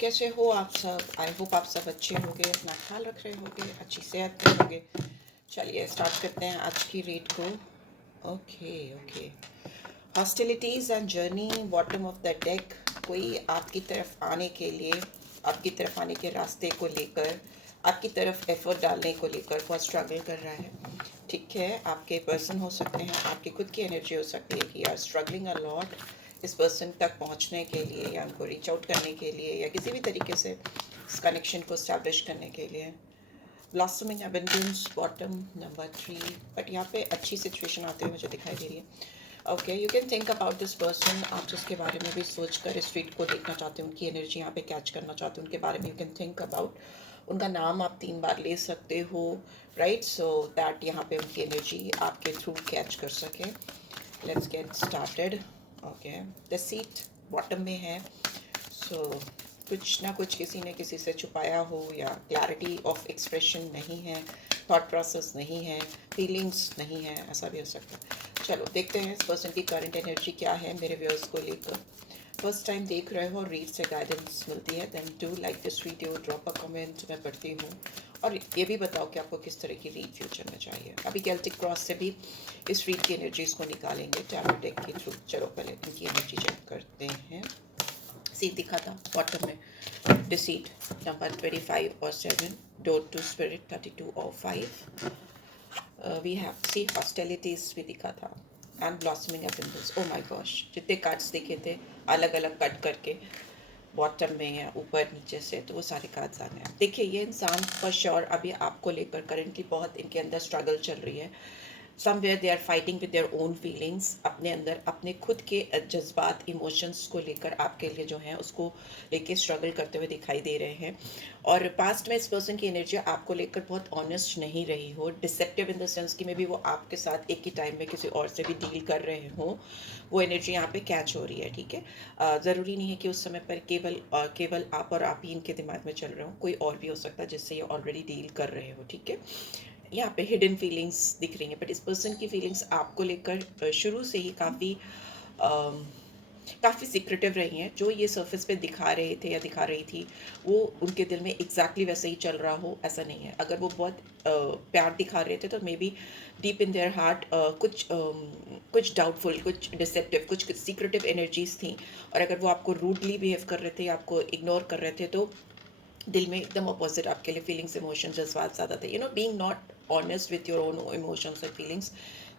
कैसे हो आप सब? आई होप आप सब अच्छे होंगे, अपना ख्याल रख रहे होंगे, अच्छी सेहत में होंगे। चलिए स्टार्ट करते हैं आज की रीड को। Okay okay. Hostilities and journey, bottom of the deck. कोई आपकी तरफ आने के लिए, आपकी तरफ आने के रास्ते को लेकर, आपकी तरफ एफर्ट डालने को लेकर बहुत स्ट्रगल कर रहा है। ठीक है, आपके पर्सन हो सकते हैं, आपकी खुद की एनर्जी हो सकती है कि आर स्ट्रगलिंग अ लॉट इस पर्सन तक पहुंचने के लिए, या उनको रीच आउट करने के लिए, या किसी भी तरीके से इस कनेक्शन को स्टैब्लिश करने के लिए। Blossoming abundance, bottom number 3। But यहाँ पे अच्छी सिचुएशन आते हुए मुझे दिखाई दे रही है। Okay, you can think about this person. आप जिसके बारे में भी सोच कर इस ट्वीट को देखना चाहते हो, उनकी एनर्जी यहाँ पे कैच करना चाहते हो, उनके बारे में यू कैन थिंक अबाउट। उनका नाम आप 3 बार ले सकते हो, राइट, सो दैट यहाँ पे उनकी एनर्जी आपके थ्रू कैच कर सके। Let's get started. Okay, the seat bottom में है, सो कुछ ना कुछ किसी ने किसी से छुपाया हो, या क्लैरिटी ऑफ एक्सप्रेशन नहीं है, थॉट प्रोसेस नहीं है, फीलिंग्स नहीं है, ऐसा भी हो सकता है। चलो देखते हैं इस पर्सन की करंट एनर्जी क्या है मेरे व्यूअर्स को लेकर। फर्स्ट टाइम देख रहे हो, रीड से गाइडेंस मिलती है, then do like this video, drop a comment, मैं पढ़ती हूँ। और ये भी बताओ कि आपको किस तरह की रीड फ्यूचर में चाहिए। अभी केल्टिक क्रॉस से भी इस रीड की एनर्जीज को निकालेंगे टैरो डेक के थ्रू। चलो पहले इनकी एनर्जी चेक करते हैं। सीट दिखा था बॉटम में, डिसीट नंबर 25 और 7, डोर टू स्पिरिट 32 और 5। वी हैव सी हॉस्टिलिटीज भी दिखा था, and blossoming abundance. Oh my gosh, जितने कार्ड्स दिखे थे अलग अलग कट करके बॉटम में या ऊपर नीचे से, तो वो सारे कार्ड्स आ गए। देखिए ये इंसान फॉर श्योर अभी आपको लेकर करेंटली बहुत इनके अंदर स्ट्रगल चल रही है। Somewhere they are fighting with their own feelings, अपने अंदर अपने खुद के जज्बात, इमोशंस को लेकर आपके लिए जो है उसको लेके स्ट्रगल करते हुए दिखाई दे रहे हैं। और पास्ट में इस पर्सन की एनर्जी आपको लेकर बहुत ऑनेस्ट नहीं रही हो, डिसेप्टिव इन द सेंस कि मे बी वो आपके साथ एक ही टाइम में किसी और से भी डील कर रहे हो, वो एनर्जी यहाँ पे कैच हो रही है। ठीक है, ज़रूरी नहीं है कि उस समय पर केवल आप और आप ही इनके दिमाग में चल रहे हो, कोई और भी हो सकता है जिससे ये ऑलरेडी डील कर रहे हो। ठीक है, यहाँ पे हिडन फीलिंग्स दिख रही हैं, बट इस पर्सन की फीलिंग्स आपको लेकर शुरू से ही काफ़ी सीक्रेटिव रही हैं। जो ये सरफेस पे दिखा रहे थे या दिखा रही थी, वो उनके दिल में एग्जैक्टली वैसे ही चल रहा हो ऐसा नहीं है। अगर वो बहुत प्यार दिखा रहे थे तो may be deep in their heart कुछ डाउटफुल, कुछ डिसेप्टिव, कुछ सीक्रेटिव एनर्जीज थी। और अगर वो आपको रूडली बिहेव कर रहे थे, आपको इग्नोर कर रहे थे, तो दिल में एकदम अपोजिट आपके लिए फीलिंग्स, इमोशंस, जज्बात ज़्यादा थे। Being not honest with your own emotions and feelings,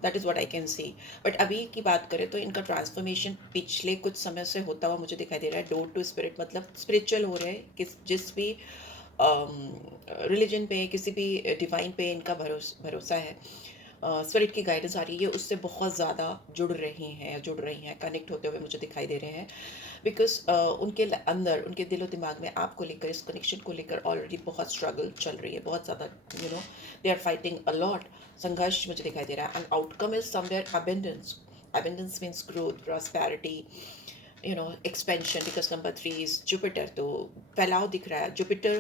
that is what I can see. But अभी की बात करें तो इनका ट्रांसफॉर्मेशन पिछले कुछ समय से होता हुआ मुझे दिखाई दे रहा है। डोर टू स्पिरिट मतलब स्पिरिचुअल हो रहे हैं, जिस भी रिलीजन पे, किसी भी डिवाइन पे इनका भरोसा है, स्पिरिट की गाइडेंस आ रही है, उससे बहुत ज़्यादा जुड़ रही हैं, कनेक्ट होते हुए मुझे दिखाई दे रहे हैं। बिकॉज उनके अंदर, उनके दिलो दिमाग में आपको लेकर, इस कनेक्शन को लेकर ऑलरेडी बहुत स्ट्रगल चल रही है, बहुत ज़्यादा they are fighting a lot. संघर्ष मुझे दिखाई दे रहा है, and outcome is somewhere abundance. Abundance means growth, prosperity, expansion, because number 3 is Jupiter, तो फैलाव दिख रहा है। जुपिटर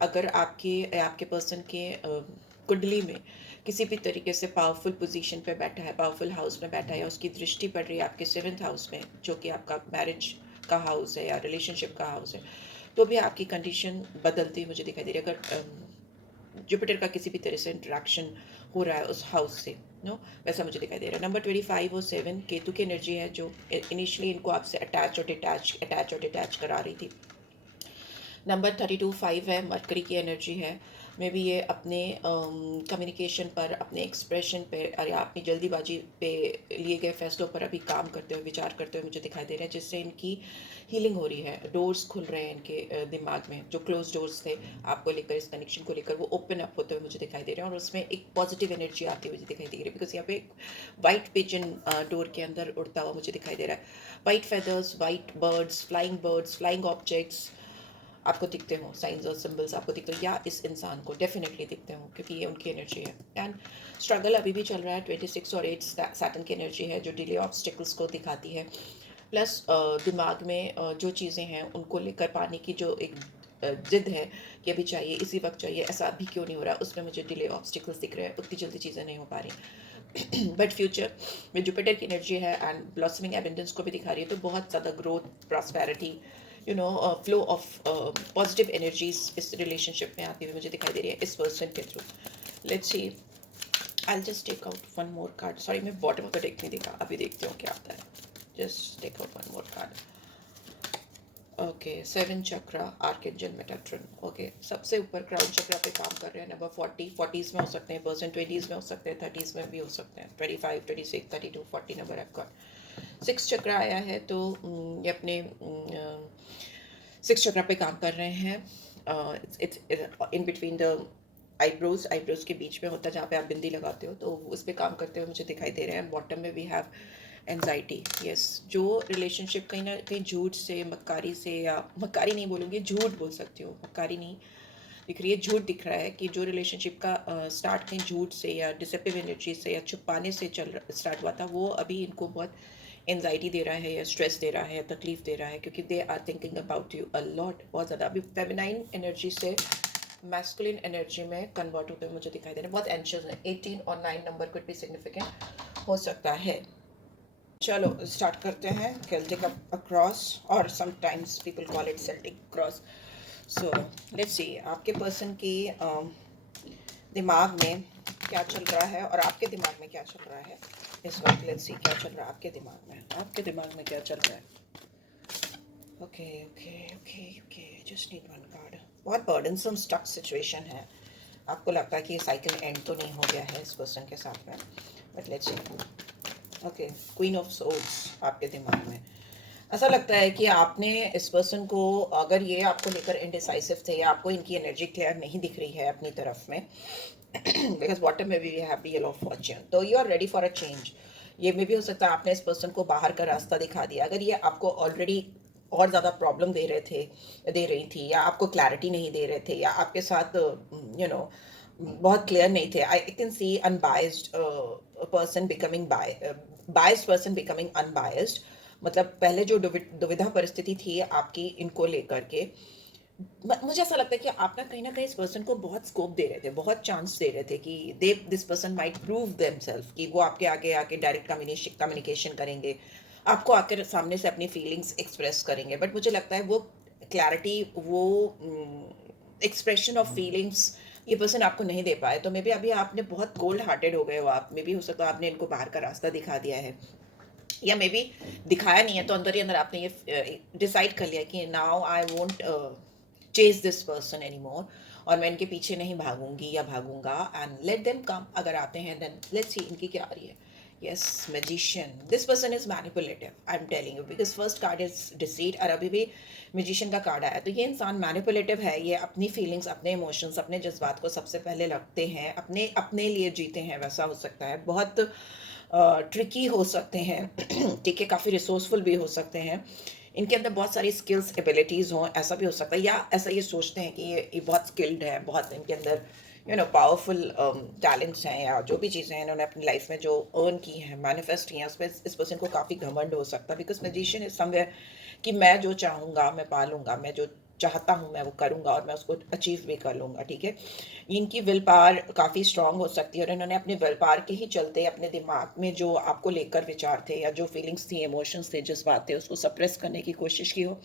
अगर आपके पर्सन के कुंडली में किसी भी तरीके से पावरफुल पोजीशन पे बैठा है, पावरफुल हाउस में बैठा है, या उसकी दृष्टि पड़ रही है आपके 7th हाउस में, जो कि आपका मैरिज का हाउस है या रिलेशनशिप का हाउस है, तो भी आपकी कंडीशन बदलती मुझे दिखाई दे रही है। अगर जुपिटर का किसी भी तरह से इंटरेक्शन हो रहा है उस हाउस से, वैसा मुझे दिखाई दे रहा है। नंबर 25 और 7 केतु की एनर्जी है, जो इनिशियली इनको आपसे अटैच और डिटैच करा रही थी। नंबर 32 5 है, मरकरी की एनर्जी है। मे बी ये अपने कम्युनिकेशन पर, अपने एक्सप्रेशन पे, या अपनी जल्दीबाजी पे लिए गए फैसलों पर अभी काम करते हुए, विचार करते हुए मुझे दिखाई दे रहे हैं, जिससे इनकी हीलिंग हो रही है। डोर्स खुल रहे हैं इनके दिमाग में, जो क्लोज डोर्स थे आपको लेकर, इस कनेक्शन को लेकर, वो ओपन अप होते हुए मुझे दिखाई दे रहे हैं, और उसमें एक पॉजिटिव एनर्जी आती हुई मुझे दिखाई दे रही है। बिकॉज यहाँ पे एक वाइट पिजन डोर के अंदर उड़ता हुआ मुझे दिखाई दे रहा है। White feathers, white birds, flying objects आपको दिखते हो, साइंस और सिंबल्स आपको दिखते हो, या इस इंसान को डेफिनेटली दिखते हो, क्योंकि ये उनकी एनर्जी है। एंड स्ट्रगल अभी भी चल रहा है। 26 और 8 सैटर्न की एनर्जी है, जो डिले ऑब्स्टिकल्स को दिखाती है। प्लस दिमाग में जो चीज़ें हैं उनको लेकर पाने की जो एक जिद है कि अभी चाहिए, इसी वक्त चाहिए, ऐसा अभी क्यों नहीं हो रहा, उसमें मुझे डिले ऑब्स्टिकल्स दिख रहे हैं, उतनी जल्दी चीज़ें नहीं हो पा रही। बट फ्यूचर में जुपिटर की एनर्जी है, एंड ब्लॉसमिंग एबेंडेंस को भी दिखा रही है, तो बहुत ज़्यादा growth, prosperity, flow of positive energies इस रिलेशनशिप में आती हुई मुझे दिखाई दे रही है इस पर्सन के through. Let's see. I'll just take out one more card. Sorry, मैं bottom of the deck नहीं देखा. अभी देखती हूँ क्या आता है. Just take out one more card. Okay, 7 चक्रा, आर्कएंजल मेटाट्रॉन. Okay, सबसे ऊपर क्राउन चक्रा पे काम कर रहे हैं. नंबर 40s में हो सकते हैं पर्सन, 20s में हो सकते हैं, 30s में भी हो सकते हैं, 25, 26, 32, 40 नंबर आपका. 6 चक्रा आया है तो ये अपने 6 चक्रा पे काम कर रहे हैं. It's in between the eyebrows के बीच में होता है जहाँ पे आप बिंदी लगाते हो, तो उस पर काम करते हुए मुझे दिखाई दे रहे हैं. बॉटम में वी हैव एंजाइटी. यस, जो रिलेशनशिप कहीं ना कहीं झूठ से, मक्कारी से, या मक्कारी नहीं बोलूँगी, झूठ बोल सकती हूँ, मक्कारी नहीं दिख रही है, झूठ दिख रहा है कि जो रिलेशनशिप का स्टार्ट कहीं झूठ से या डिसेप्टिव एनर्जी से या छुपाने से स्टार्ट हुआ था, वो अभी इनको बहुत एंजाइटी दे रहा है या स्ट्रेस दे रहा है या तकलीफ दे रहा है, क्योंकि they are thinking about you a lot. बहुत ज़्यादा अभी फेमिनाइन एनर्जी से मैस्कुलिन एनर्जी में कन्वर्ट होते हुए मुझे दिखाई दे रहे हैं. बहुत एंशियस है. 18 और 9 नंबर कुछ भी सिग्निफिकेंट हो सकता है. चलो स्टार्ट करते हैं. केल्टिक अक्रॉस, और sometimes people call it Celtic cross. So let's see आपके पर्सन की दिमाग में क्या चल रहा है और आपके दिमाग में क्या चल रहा है इस वक्त. लेट्स सी क्या चल रहा है आपके दिमाग में. आपके दिमाग में क्या चल रहा है. Okay okay okay okay, just need one card. बहुत बर्डनसम स्टक सिचुएशन है. आपको लगता है कि ये साइकिल एंड तो नहीं हो गया है इस पर्सन के साथ में, but let's see. Okay, queen of swords आपके दिमाग में. ऐसा लगता है कि आपने इस पर्सन को, अगर ये आपको लेकर इनडिसाइसिव थे या आपको इनकी एनर्जी क्लियर नहीं दिख रही है अपनी तरफ में, बिकॉज बॉटम में भी have the yellow of fortune, तो you are ready for a change. ये में भी हो सकता है आपने इस पर्सन को बाहर का रास्ता दिखा दिया. अगर ये आपको ऑलरेडी और ज़्यादा प्रॉब्लम दे रही थी, या आपको क्लैरिटी नहीं दे रहे थे, या आपके साथ बहुत क्लियर नहीं थे. I can see unbiased person becoming biased person becoming unbiased. मतलब पहले जो दुविधा परिस्थिति थी आपकी इनको लेकर के, मुझे ऐसा लगता है कि आप ना कहीं इस पर्सन को बहुत स्कोप दे रहे थे, बहुत चांस दे रहे थे कि this person might prove themselves, कि वो आपके आगे आके डायरेक्ट कम्युनिकेशन करेंगे, आपको आकर सामने से अपनी फीलिंग्स एक्सप्रेस करेंगे. बट मुझे लगता है वो क्लैरिटी, वो एक्सप्रेशन ऑफ फीलिंग्स ये पर्सन आपको नहीं दे पाए. तो मे बी अभी आपने बहुत कोल्ड हार्टेड हो गए हो आप. मे बी हो सकता है आपने इनको बाहर का रास्ता दिखा दिया है, या मे बी दिखाया नहीं है, तो अंदर ही अंदर आपने ये डिसाइड कर लिया कि now I won't chase this person any more, और मैं इनके पीछे नहीं भागूंगी या भागूंगा, एंड लेट देम कम. अगर आते हैं देन लेट्स सी इनकी क्या आ रही है. Yes, magician. This person is manipulative, I am telling you, because first card is deceit और अभी भी मैजिशियन का कार्ड आया. तो ये इंसान मैनिपुलेटिव है. ये अपनी फीलिंग्स, अपने इमोशंस, अपने जज्बात को सबसे पहले रखते हैं, अपने अपने लिए जीते हैं. वैसा हो सकता है. बहुत ट्रिकी हो सकते हैं. ठीक है, काफ़ी रिसोर्सफुल भी हो सकते हैं. इनके अंदर बहुत सारी स्किल्स एबिलिटीज़ हों, ऐसा भी हो सकता है. या ऐसा ये सोचते हैं कि ये बहुत स्किल्ड है, बहुत इनके अंदर पावरफुल टैलेंट्स हैं, या जो भी चीज़ें हैं इन्होंने अपनी लाइफ में जो अर्न की हैं, मैनिफेस्ट की हैं, उस पर इस पर्सन को काफ़ी घमंड हो सकता है. बिकॉज मैजिशियन इज समवेयर कि मैं जो चाहूँगा मैं पालूंगा, मैं जो चाहता हूँ मैं वो करूँगा, और मैं उसको अचीव भी कर लूँगा. ठीक है, इनकी विल पावर काफ़ी स्ट्रांग हो सकती है, और इन्होंने अपने विल पावर के ही चलते अपने दिमाग में जो आपको लेकर विचार थे, या जो फीलिंग्स थी, इमोशंस थे, जज्बात थे, उसको सप्रेस करने की कोशिश की हो,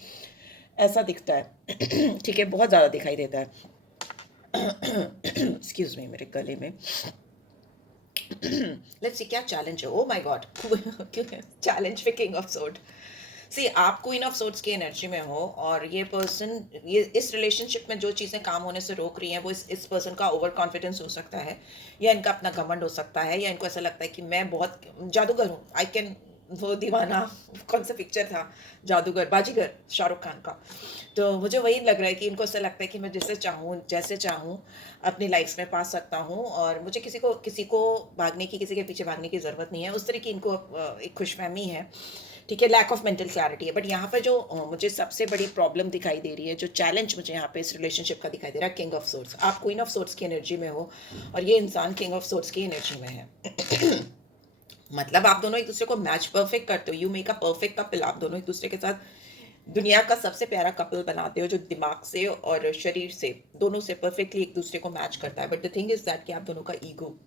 ऐसा दिखता है. ठीक है, बहुत ज़्यादा दिखाई देता है. एक्सक्यूज मी, मेरे गले में. लेट्स सी क्या चैलेंज है. Oh my God, challenge for king of sword. See, आप क्वीन ऑफ सोर्ड्स की एनर्जी में हो, और ये पर्सन, ये इस रिलेशनशिप में जो चीज़ें काम होने से रोक रही हैं, वो इस पर्सन का ओवर कॉन्फिडेंस हो सकता है, या इनका अपना घमंड हो सकता है, या इनको ऐसा लगता है कि मैं बहुत जादूगर हूँ. आई कैन, वो दीवाना, कौन सा पिक्चर था, जादूगर, बाजीगर, शाहरुख खान का. तो मुझे वही लग रहा है कि इनको ऐसा लगता है कि मैं जैसे चाहूँ अपनी लाइफ में पा सकता हूँ, और मुझे किसी को भागने की, किसी के पीछे भागने की ज़रूरत नहीं है. उस तरह की इनको एक खुशफहमी है. ठीक है, लैक ऑफ मेंटल क्लैरिटी है. बट यहाँ पर जो मुझे सबसे बड़ी प्रॉब्लम दिखाई दे रही है, जो चैलेंज मुझे यहाँ पे इस रिलेशनशिप का दिखाई दे रहा है, किंग ऑफ सोर्ड्स. आप क्वीन ऑफ सोर्ड्स की एनर्जी में हो, और ये इंसान किंग ऑफ सोर्ड्स की एनर्जी में है. मतलब आप दोनों एक दूसरे को मैच परफेक्ट करते हो. You make a perfect couple. आप दोनों एक दूसरे के साथ दुनिया का सबसे प्यारा कपल बनाते हो, जो दिमाग से और शरीर से दोनों से परफेक्टली एक दूसरे को मैच करता है. But the thing is that कि आप दोनों का ईगो,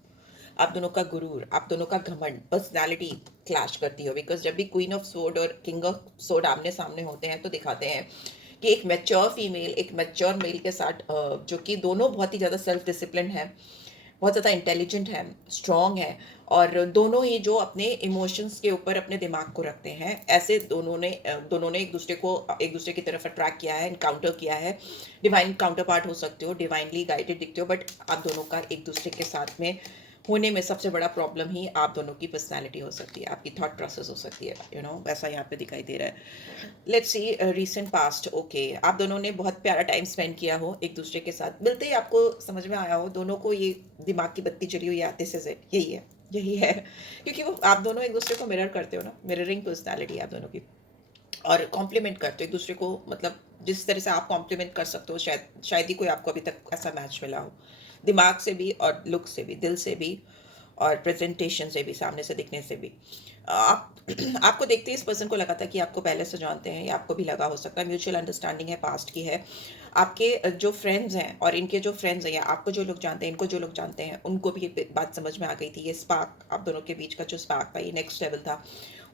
आप दोनों का गुरूर, आप दोनों का घमंड, पर्सनालिटी क्लैश करती हो. बिकॉज जब भी क्वीन ऑफ सोर्ड और किंग ऑफ सोर्ड आमने सामने होते हैं, तो दिखाते हैं कि एक मैच्योर फीमेल एक मैच्योर मेल के साथ जो कि दोनों बहुत ही ज़्यादा सेल्फ डिसिप्लिन है, बहुत ज़्यादा इंटेलिजेंट है, स्ट्रॉन्ग है, और दोनों ही जो अपने इमोशंस के ऊपर अपने दिमाग को रखते हैं, ऐसे दोनों ने एक दूसरे की तरफ अट्रैक्ट किया है, इनकाउंटर किया है। डिवाइन काउंटर पार्ट हो सकते हो, डिवाइनली गाइडेड दिखते हो, बट आप दोनों का एक दूसरे के साथ में होने में सबसे बड़ा प्रॉब्लम ही आप दोनों की पर्सनैलिटी हो सकती है, आपकी थॉट प्रोसेस हो सकती है, वैसा यहाँ पे दिखाई दे रहा है। Let's see recent past. Okay, आप दोनों ने बहुत प्यारा टाइम स्पेंड किया हो एक दूसरे के साथ, मिलते ही आपको समझ में आया हो दोनों को, ये दिमाग की बत्ती चली हुई है, दिस इज इट, यही है क्योंकि वो आप दोनों एक दूसरे को मिरर करते हो ना, मिररिंग पर्सनैलिटी आप दोनों की, और कॉम्प्लीमेंट करते हो एक दूसरे को, मतलब जिस तरह से आप कॉम्प्लीमेंट कर सकते हो, शायद ही कोई आपको अभी तक ऐसा मैच मिला हो, दिमाग से भी और लुक से भी, दिल से भी और प्रेजेंटेशन से भी, सामने से दिखने से भी। आप आपको देखते ही इस पर्सन को लगा था कि आपको पहले से जानते हैं, या आपको भी लगा हो सकता है, म्यूचुअल अंडरस्टैंडिंग है, पास्ट की है। आपके जो फ्रेंड्स हैं और इनके जो फ्रेंड्स हैं, या आपको जो लोग जानते हैं, इनको जो लोग जानते हैं, उनको भी ये बात समझ में आ गई थी। ये स्पार्क, आप दोनों के बीच का जो स्पार्क था, ये नेक्स्ट लेवल था।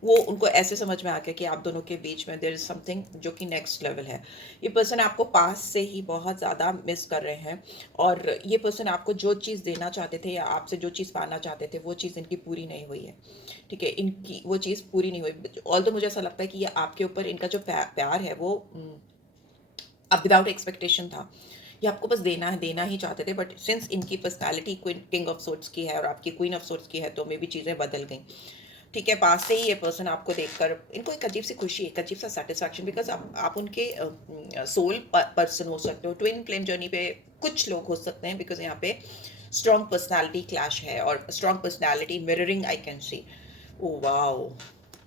वो उनको ऐसे समझ में आ गया कि आप दोनों के बीच में देयर इज समथिंग जो कि नेक्स्ट लेवल है। ये पर्सन आपको पास से ही बहुत ज़्यादा मिस कर रहे हैं, और ये पर्सन आपको जो चीज़ देना चाहते थे या आपसे जो चीज़ पाना चाहते थे, वो चीज़ इनकी पूरी नहीं हुई है। ठीक है, इनकी वो चीज़ पूरी नहीं हुई। ऑल तो मुझे ऐसा लगता है कि ये आपके ऊपर इनका जो प्यार है वो अब विदाउट एक्सपेक्टेशन था। ये आपको बस देना ही चाहते थे, बट सिंस इनकी personality queen king of sorts की है और आपकी क्वीन ऑफ सोर्ट्स की है, तो मे भी चीज़ें बदल गई। ठीक है, पास से ही ये पर्सन आपको देखकर इनको एक अजीब सी खुशी, एक अजीब सा सेटिस्फैक्शन, बिकॉज आप उनके सोल पर्सन हो सकते हो। ट्विन फ्लेम जर्नी पे कुछ लोग हो सकते हैं, बिकॉज यहाँ पे स्ट्रॉन्ग पर्सनालिटी क्लैश है और strong personality mirroring I can see. Oh wow,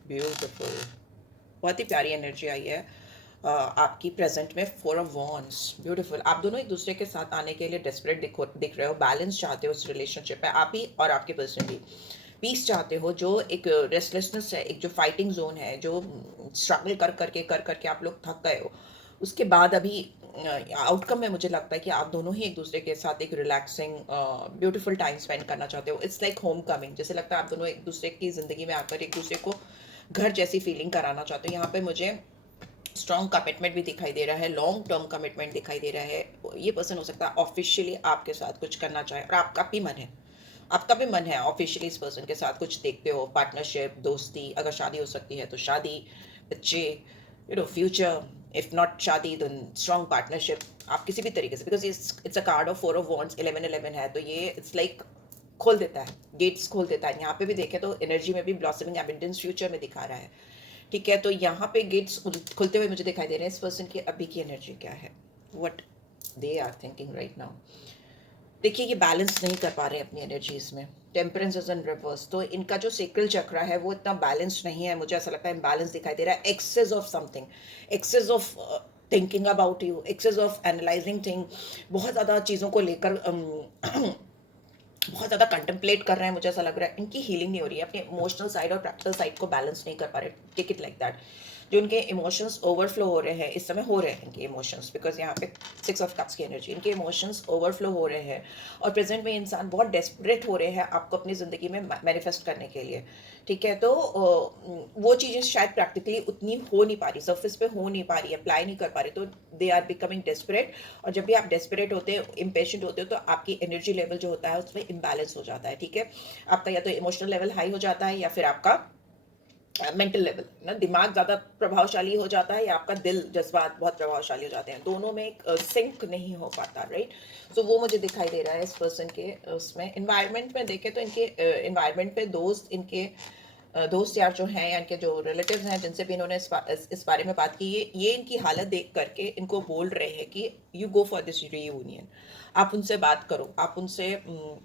beautiful, बहुत ही प्यारी एनर्जी आई है आपकी प्रेजेंट में। Four of wands, beautiful. आप दोनों एक दूसरे के साथ आने के लिए डेस्परेट दिख रहे हो, बैलेंस चाहते हो उस रिलेशनशिप में, आप ही और आपके पर्सन भी। पीस चाहते हो, जो एक रेस्टलेसनेस है, एक जो फाइटिंग जोन है, जो स्ट्रगल कर करके आप लोग थक गए हो, उसके बाद अभी आउटकम में मुझे लगता है कि आप दोनों ही एक दूसरे के साथ एक रिलैक्सिंग ब्यूटीफुल टाइम स्पेंड करना चाहते हो। इट्स लाइक होम कमिंग, जैसे लगता है आप दोनों एक दूसरे की ज़िंदगी में आकर एक दूसरे को घर जैसी फीलिंग कराना चाहते हो। यहाँ पे मुझे स्ट्रॉन्ग कमिटमेंट भी दिखाई दे रहा है, लॉन्ग टर्म कमिटमेंट दिखाई दे रहा है। ये पर्सन हो सकता है ऑफिशियली आपके साथ कुछ करना चाहे, और आपका भी मन है, आपका भी मन है ऑफिशियली इस पर्सन के साथ कुछ देखते हो, पार्टनरशिप, दोस्ती, अगर शादी हो सकती है तो शादी, बच्चे, फ्यूचर। इफ नॉट शादी देन स्ट्रॉन्ग पार्टनरशिप, आप किसी भी तरीके से, because it's a card of four of wands, 11-11 है, तो ये इट्स लाइक खोल देता है, गेट्स खोल देता है। यहाँ पे भी देखें तो एनर्जी में भी ब्लॉसमिंग एबिंडेंस फ्यूचर में दिखा रहा है। ठीक है, तो यहाँ पे गेट्स खुलते हुए मुझे दिखाई दे रहे हैं। इस पर्सन की अभी की एनर्जी क्या है, what they are thinking right now. देखिए, ये बैलेंस नहीं कर पा रहे हैं अपनी एनर्जीज में, टेम्परेंस इज इन रिवर्स, तो इनका जो सेक्रल चक्र है वो इतना बैलेंस नहीं है, मुझे ऐसा लगता है इम्बैलेंस दिखाई दे रहा है। Excess of something, excess of thinking about you, excess of analyzing thing, बहुत ज़्यादा चीज़ों को लेकर बहुत ज़्यादा कंटेम्पलेट कर रहे हैं, मुझे ऐसा लग रहा है। इनकी हीलिंग नहीं हो रही है, अपने इमोशनल साइड और प्रैक्टिकल साइड को बैलेंस नहीं कर पा रहे। Take it like that. जो इनके इमोशंस ओवरफ्लो हो रहे हैं, इस समय हो रहे हैं इनके इमोशंस, बिकॉज यहाँ पे 6 ऑफ कप्स की एनर्जी, इनके इमोशंस ओवरफ्लो हो रहे हैं, और प्रेजेंट में इंसान बहुत डेस्परेट हो रहे हैं आपको अपनी ज़िंदगी में मैनिफेस्ट करने के लिए। ठीक है, तो वो चीज़ें शायद प्रैक्टिकली उतनी हो नहीं पा रही, सर्फेस पे हो नहीं पा रही, अप्लाई नहीं कर पा रही, तो दे आर बिकमिंग डेस्परेट। और जब भी आप डेस्परेट होते हो, इम्पेशेंट होते हो, तो आपकी एनर्जी लेवल जो होता है उसमें इम्बैलेंस हो जाता है। ठीक है, आपका या तो इमोशनल लेवल हाई हो जाता है, या फिर आपका मेंटल लेवल ना, दिमाग ज़्यादा प्रभावशाली हो जाता है, या आपका दिल, जज्बात बहुत प्रभावशाली हो जाते हैं, दोनों में एक सिंक नहीं हो पाता, राइट। सो वो मुझे दिखाई दे रहा है इस पर्सन के उसमें। इन्वायरमेंट में देखें तो इनके इन्वायरमेंट पे दोस्त, इनके दोस्त यार जो हैं, या इनके जो रिलेटिव्स हैं जिनसे भी इन्होंने इस बारे में बात की, ये इनकी हालत देख करके इनको बोल रहे हैं कि you go for this reunion. आप उनसे बात करो, आप उनसे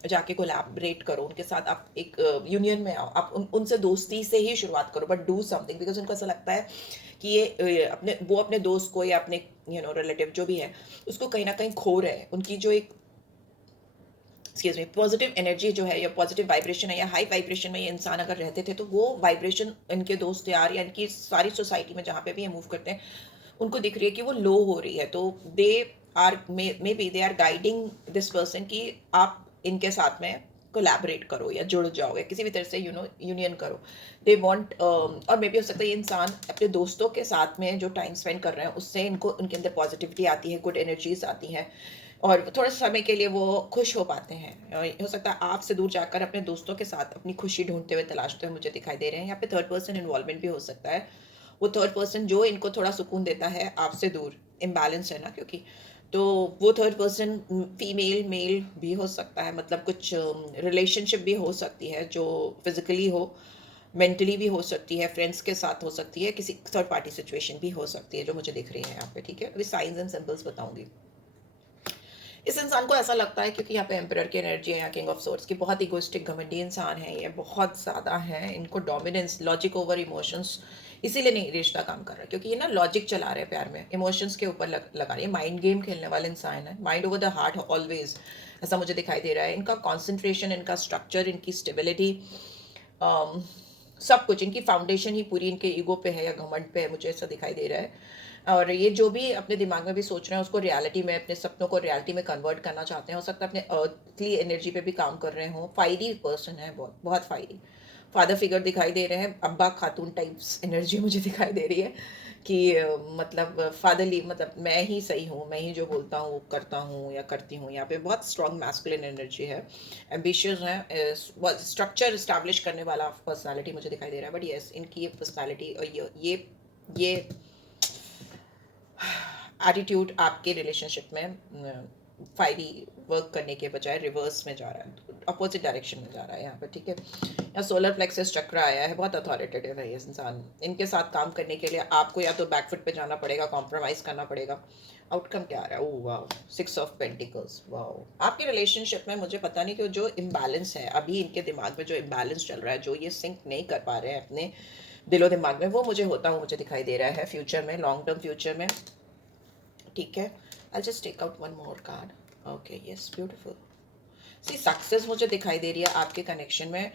जाके कोलैबोरेट करो, उनके साथ आप एक यूनियन में आओ, आप उनसे दोस्ती से ही शुरुआत करो, बट डू समथिंग, बिकॉज उनको ऐसा लगता है कि ये अपने दोस्त को, या अपने रिलेटिव जो भी है, उसको कहीं ना कहीं खो रहे हैं। उनकी जो एक एक्सक्यूज मी पॉजिटिव एनर्जी जो है, या पॉजिटिव वाइब्रेशन है, या हाई वाइब्रेशन में ये इंसान अगर रहते थे, तो वो वाइब्रेशन इनके दोस्त यार या इनकी सारी सोसाइटी में जहाँ पे भी ये मूव करते हैं, उनको दिख रही है कि वो लो हो रही है। तो they are maybe they are guiding this person कि आप इनके साथ में कोलैबोरेट करो या जुड़ जाओ या किसी भी तरह से यूनियन करो। दे वांट और मे भी हो सकता है ये इंसान अपने दोस्तों के साथ में जो टाइम स्पेंड कर रहे हैं उससे इनको उनके अंदर पॉजिटिविटी आती है, गुड एनर्जीज आती हैं और थोड़े समय के लिए वो खुश हो पाते हैं। हो सकता है आपसे दूर जाकर अपने दोस्तों के साथ अपनी खुशी ढूंढते हुए तलाशते हुए मुझे दिखाई दे रहे हैं। यहाँ पे थर्ड पर्सन इन्वॉल्वमेंट भी हो सकता है। वो थर्ड पर्सन जो इनको थोड़ा सुकून देता है आपसे दूर, इम्बैलेंस है ना, क्योंकि तो वो थर्ड पर्सन फीमेल मेल भी हो सकता है, मतलब कुछ रिलेशनशिप भी हो सकती है जो फिजिकली हो, मेंटली भी हो सकती है, फ्रेंड्स के साथ हो सकती है, किसी थर्ड पार्टी सिचुएशन भी हो सकती है जो मुझे दिख रही है यहाँ पे। ठीक है, अभी साइंस एंड सिंबल्स बताऊंगी। इस इंसान को ऐसा लगता है क्योंकि यहाँ पे एम्परर की एनर्जी है या किंग ऑफ सोर्ड्स की, बहुत इगोइस्टिक घमंडी इंसान है ये, बहुत ज़्यादा है। इनको डोमिनेंस, लॉजिक ओवर इमोशंस, इसीलिए नहीं रिश्ता काम कर रहा है क्योंकि ये ना लॉजिक चला रहे हैं प्यार में, इमोशंस के ऊपर लगा रही है। माइंड गेम खेलने वाले इंसान है, mind over the heart always, ऐसा मुझे दिखाई दे रहा है। इनका कॉन्सेंट्रेशन, इनका स्ट्रक्चर, इनकी स्टेबिलिटी, सब कुछ, इनकी फाउंडेशन ही पूरी इनके ईगो पे है या घमंड पे है, मुझे ऐसा दिखाई दे रहा है। और ये जो भी अपने दिमाग में भी सोच रहे हैं उसको रियलिटी में, अपने सपनों को रियलिटी में कन्वर्ट करना चाहते हैं। हो सकता है अपने अर्थली एनर्जी पे भी काम कर रहे हों। फायरी पर्सन है, बहुत बहुत फायरी। फादर फिगर दिखाई दे रहे हैं, अब्बा खातून टाइप्स एनर्जी मुझे दिखाई दे रही है कि मतलब फादरली, मतलब मैं ही सही हूँ, मैं ही जो बोलता हूँ करता हूँ या करती हूँ। यहाँ पे बहुत स्ट्रॉन्ग मैस्कुलिन एनर्जी है, एम्बिशियस है, स्ट्रक्चर इस्टेब्लिश करने वाला पर्सनालिटी मुझे दिखाई दे रहा है। बट यस, इनकी ये पर्सनालिटी और ये एटीट्यूड आपके रिलेशनशिप में फायरी वर्क करने के बजाय रिवर्स में जा रहा है, अपोजिट डायरेक्शन में जा रहा है यहाँ पर। ठीक है, यहाँ सोलर प्लेक्सस चक्र आया है, बहुत अथॉरिटेटिव है ये इंसान। इनके साथ काम करने के लिए आपको या तो बैकफुट पे जाना पड़ेगा, कॉम्प्रोमाइज करना पड़ेगा। आउटकम क्या आ रहा है? Oh wow, 6 of pentacles. Wow, आपकी रिलेशनशिप में मुझे पता नहीं कि जो इम्बैलेंस है अभी इनके दिमाग में, जो इम्बैलेंस चल रहा है, जो ये सिंक नहीं कर पा रहे हैं अपने दिलो दिमाग में, वो मुझे होता हुआ मुझे दिखाई दे रहा है फ्यूचर में, लॉन्ग टर्म फ्यूचर में। ठीक है, I just take out one more card. Okay, yes, beautiful. See success मुझे दिखाई दे रही है आपके कनेक्शन में,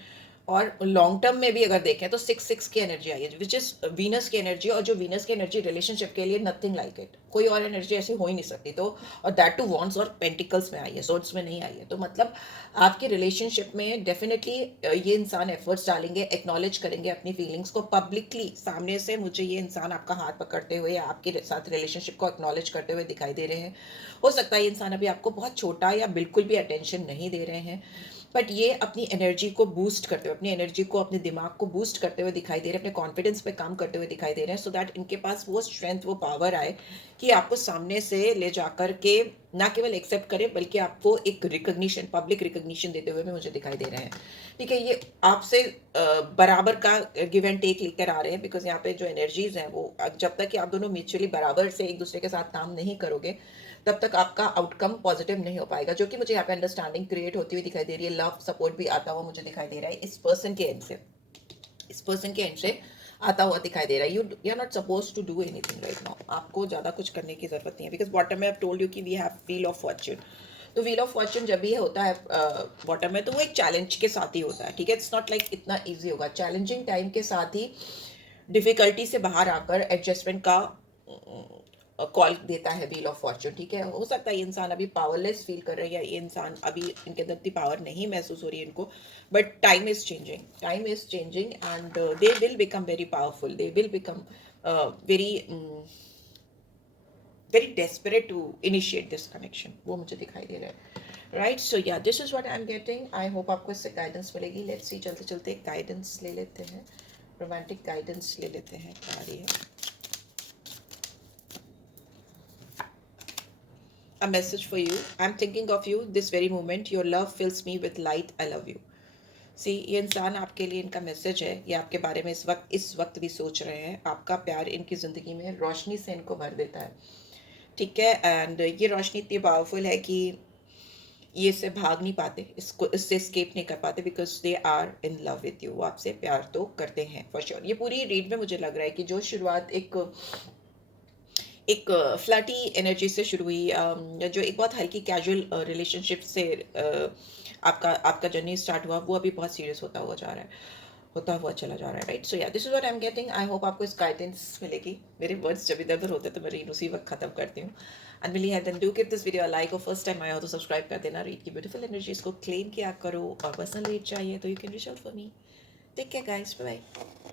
और लॉन्ग टर्म में भी अगर देखें तो 6 की एनर्जी आई है, विच इज वीनस की एनर्जी। और जो वीनस की एनर्जी रिलेशनशिप के लिए नथिंग लाइक इट, कोई और एनर्जी ऐसी हो ही नहीं सकती। तो और दैट टू वॉन्ट्स और पेंटिकल्स में आई है, सोर्ड्स में नहीं आई है। तो मतलब आपके रिलेशनशिप में डेफिनेटली ये इंसान एफर्ट्स डालेंगे, एक्नॉलेज करेंगे अपनी फीलिंग्स को पब्लिकली। सामने से मुझे ये इंसान आपका हाथ पकड़ते हुए या आपके साथ रिलेशनशिप को एक्नॉलेज करते हुए दिखाई दे रहे हैं। हो सकता है ये इंसान अभी आपको बहुत छोटा या बिल्कुल भी अटेंशन नहीं दे रहे हैं, बट ये अपनी एनर्जी को बूस्ट करते हुए, अपनी एनर्जी को, अपने दिमाग को बूस्ट करते हुए दिखाई दे रहे हैं, अपने कॉन्फिडेंस पे काम करते हुए दिखाई दे रहे हैं, सो दैट इनके पास वो स्ट्रेंथ, वो पावर आए कि आपको सामने से ले जाकर के ना केवल एक्सेप्ट करें बल्कि आपको एक रिकग्निशन, पब्लिक रिकग्निशन देते हुए भी मुझे दिखाई दे रहे हैं। ठीक है, ये आपसे बराबर का गिव एंड टेक लेकर आ रहे हैं, बिकॉज यहाँ पे जो एनर्जीज हैं वो जब तक कि आप दोनों म्यूचुअली बराबर से एक दूसरे के साथ काम नहीं करोगे तब तक आपका आउटकम पॉजिटिव नहीं हो पाएगा, जो कि मुझे यहाँ पे अंडरस्टैंडिंग क्रिएट होती हुई दिखाई दे रही है। लव सपोर्ट भी आता हुआ मुझे दिखाई दे रहा है इस पर्सन के एंड से, इस पर्सन के एंड से आता हुआ दिखाई दे रहा है। You are not suppose to do anything right now, आपको ज़्यादा कुछ करने की जरूरत नहीं है, बिकॉज बॉटम में आई टोल्ड यू कि we have wheel of fortune. तो व्हील ऑफ फॉर्च्यून जब भी होता है बॉटम में, तो वो एक चैलेंज के साथ ही होता है। ठीक है, इट्स नॉट लाइक इतना ईजी होगा, चैलेंजिंग टाइम के साथ ही डिफिकल्टी से बाहर आकर एडजस्टमेंट का कॉल देता है व्हील ऑफ फॉर्च्यून। ठीक है, हो सकता है ये इंसान अभी पावरलेस फील कर रहे हैं या ये इंसान अभी इनके अंदर इतनी पावर नहीं महसूस हो रही है इनको, but time is changing, time is changing and they will become very powerful, they will become very very desperate to initiate this connection, वो मुझे दिखाई दे रहा है। Right, so yeah this is what I am getting. I hope आपको इससे guidance मिलेगी। Let's see, चलते चलते गाइडेंस ले लेते हैं, रोमांटिक गाइडेंस ले लेते हैं। क्या आ रही है? A message for you. I'm thinking of you this very moment. Your love fills me with light. I love you. सी, ये इंसान आपके लिए, इनका मैसेज है, ये आपके बारे में इस वक्त भी सोच रहे हैं। आपका प्यार इनकी ज़िंदगी में रोशनी से इनको भर देता है। ठीक है, एंड ये रोशनी इतनी पावरफुल है कि ये इससे भाग नहीं पाते, इसको इससे स्केप नहीं कर पाते, because they are in love with you. वो आपसे प्यार तो करते हैं फॉर श्योर। ये पूरी रीड में मुझे लग रहा है कि जो शुरुआत एक फ्लर्टी एनर्जी से शुरू हुई, जो एक बहुत हल्की कैजुअल रिलेशनशिप से आपका जर्नी स्टार्ट हुआ, वो अभी बहुत सीरियस होता हुआ जा रहा है। होता हुआ चला जा रहा है, right? So yeah this is what I am getting. I hope आपको इस गाइडेंस मिलेगी। मेरे वर्ड्स जब इधर उधर होते तो मैं रीड उसी वक्त खत्म करती हूँ। एंड मिली है, then do give this video a like, और फर्स्ट टाइम आया हो तो सब्सक्राइब कर देना। रीड की ब्यूटीफुल एनर्जीज को क्लेम किया करो, और पर्सनल रीड चाहिए तो you can reach out for me. Take care guys, bye bye.